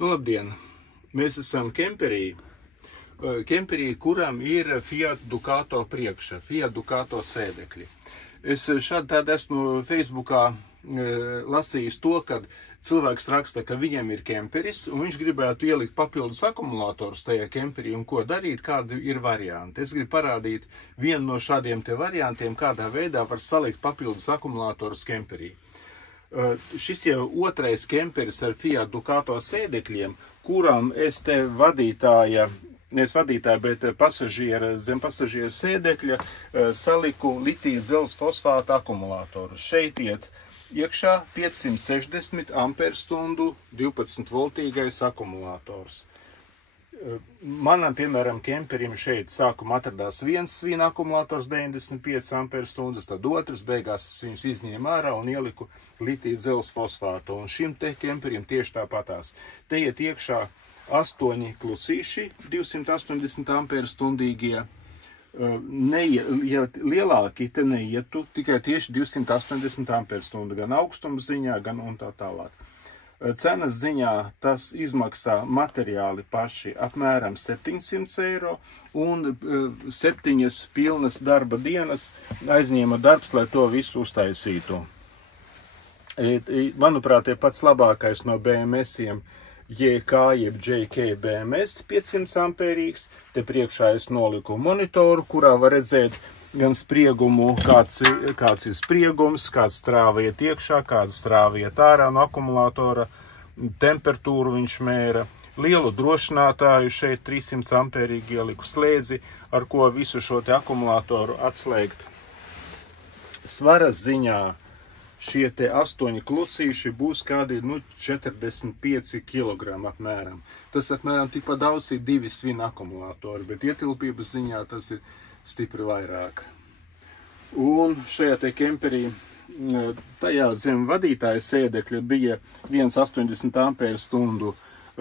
Labdien! Mēs esam kemperī, kuram ir Fiat Ducato priekša, Fiat Ducato sēdekļi. Es šādi esmu Facebookā lasījis to, kad cilvēks raksta, ka viņam ir kemperis, un viņš gribētu ielikt papildus akumulatorus tajā kemperī, un ko darīt, kādi ir varianti. Es gribu parādīt vienu no šādiem te variantiem, kādā veidā var salikt papildus akumulatorus kemperī. Šis jau otrais kemperis ar Fiat Ducato sēdekļiem, kuram es te zem pasažiera sēdekļa saliku litija dzelzs fosfāta akumulātoru. Šeit iet iekšā 560 amperstundu 12 voltīgais akumulātors. Manam, piemēram, kemperim šeit sākumā atradās viens svina akumulators 95 amperstundas, tad otrs, beigās es viņus izņēmu ārā un ieliku litija dzelzs fosfātu. Un šim te kemperim tieši tāpatās. Te iet iekšā 8 klusīši 280 amperstundīgie. Ja lielāki te neietu, tikai tieši 280 amperstundu, gan augstuma ziņā, gan un tā tālāk. Cenas ziņā tas izmaksā materiāli paši apmēram 700 eiro un 7 pilnas darba dienas aizņēma darbs, lai to visu uztaisītu. Manuprāt, ir pats labākais no BMS-iem JK jeb JK BMS 500 ampērīgs. Te priekšā es noliku monitoru, kurā var redzēt gan spriegumu, kāds ir spriegums, kāds strāva iet iekšā, kāds strāva iet ārā no akumulātora, temperatūru viņš mēra, lielu drošinātāju šeit 300 ampērīgi ieliku slēdzi, ar ko visu šo te akumulātoru atslēgt. Svara ziņā šie te 8 klusīši būs kādi 45 kg apmēram. Tas apmēram tikpat daudz ir 2 svina akumulātori, bet ietilpības ziņā tas ir stipri vairāk. Un šajā te kemperī, tajā zem vadītāja sēdekļa bija 180 amperstundu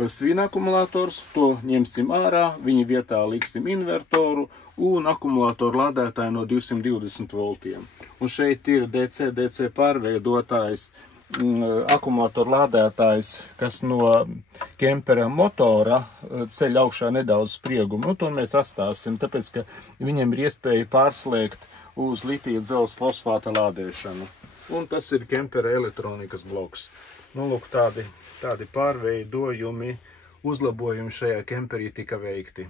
svina akumulators, to ņemsim ārā, viņa vietā liksim invertoru un akumulātoru lādētāju no 220 voltiem. Un šeit ir DC pārveidotājs akumulātoru lādētājs, kas no kempera motora ceļ augšā nedaudz spriegumu. To mēs atstāsim, tāpēc, ka viņam ir iespēja pārslēgt uz litija dzelzs fosfāta lādēšanu. Un tas ir kempera elektronikas bloks. Lūk, tādi pārveidojumi, uzlabojumi šajā kemperī tika veikti.